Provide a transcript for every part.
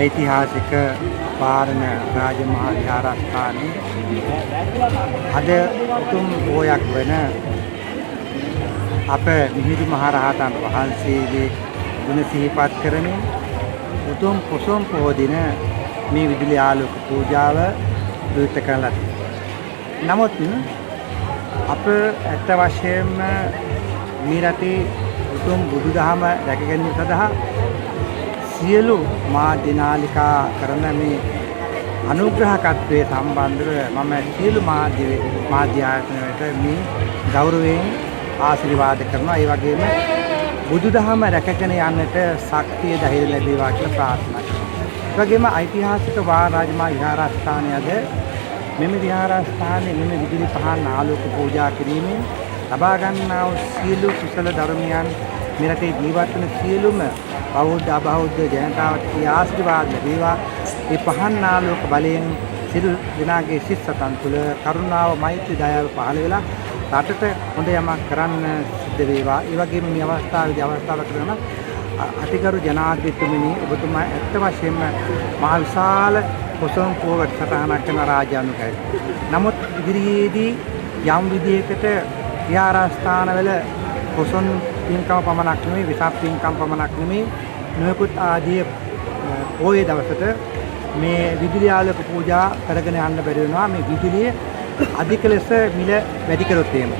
ඓතිහාසික පාරණ රාජමහා විහාරස්ථානයේ අද උතුම් පෝයක් වන අප මිහිඳු මහරහතන් වහන්සේගේ ගුණ සිහිපත් කරමින් උතුම් පොසොන් පොහෝ දින මේ විදුලි ආලෝක පූජාව විවෘත කළා. නමුත් අප ඇත්ත වශයෙන්ම මේ රටේ උතුම් බුදුදහම රැක ගැනීම සඳහා සියලු මාධ්‍ය නාලිකා කරන මේ අනුග්‍රහකත්වයේ සම්බන්ධව මම සියලු මාධ්‍ය ආයතනවලට මේ ගෞරවයෙන් ආශිර්වාද කරනවා. ඒ වගේම බුදුදහම රැකගෙන යන්නට ශක්තිය ධෛර්ය ලැබේවා කියලා ප්‍රාර්ථනා කරනවා. ඒ වගේම ඓතිහාසික රාජමහා විහාරස්ථානයේද මෙම විහාරස්ථානයේ මෙම විදුලි පහන් ආලෝක පූජා කිරීමෙන් ලබා ගන්නා වූ සියලු කුසල ධර්මයන් මේ රටේ ජීවත් වන සියලුම බෞද්ධ අබෞද්ධ ජනතාවට ආශිර්වාද ලැබේවා. ඒ පහන් ආලෝක බලයෙන් සියලු දෙනාගේ සිත් සතන් තුළ කරුණාව මෛත්‍රී දයාව පහළ වෙලා රටට හොඳ යමක් කරන්න සිද්ධ වේවා. ඒ වගේම මේ අවස්ථාවේදී අවස්ථාව කරන අතිගරු ජනාධිපතිතුමනි ඔබතුමා ඇත්ත වශයෙන්ම මහ විශාල පොසොන් පොවට සටහනක් කරන රාජානුකයි. නමුත් ඉදිරියේදී යම් විදියකට විහාරස්ථානවල පොසොන් පින්කම පමණක් නෙමෙයි විසක් පින්කම් පමණක් නෙමෙයි නොයෙකුත් ආදී පොයේ දවසට මේ විදුලි ආලෝක පූජා කරගෙන යන්න බැරි වෙනවා. මේ විදුලිය අධික ලෙස මිල වැඩි කරොත් එහෙම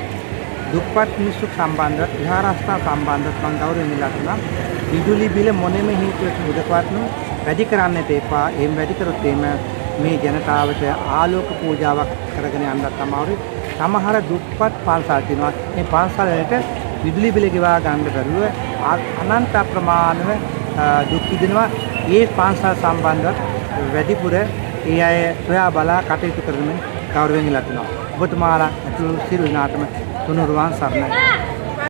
දුප්පත් මිනිස්සු සම්බන්ධව විහාරස්ථාන සම්බන්ධව මම ගෞරවයෙන් ඉල්ලා තිබුණා විදුලි බිල මොනෙම හේතුවක මුදකවත් වැඩි කරන්නට එපා. එහෙම වැඩි කරොත් එහෙම මේ ජනතාවට ආලෝක පූජාවක් කරගෙන යන්නත් අමාරුයි. සමහර දුප්පත් පාන්සල් තියෙනවා. මේ පාන්සල් වලට විදුලි බිල ගෙවා ගන්න බැරුව අනන්ත ප්‍රමාණව දුක් විඳිනවා. ඒ පාන්සල් සම්බන්ධව වැඩිපුර ඒ අය සොයා බලා කටයුතු කරමින් ගෞරවයෙන් ඉල්ලා තිනවා. ඔබතුමාලා අතුළු සියලු දෙනාටම තුනුරුවන් සරණයි.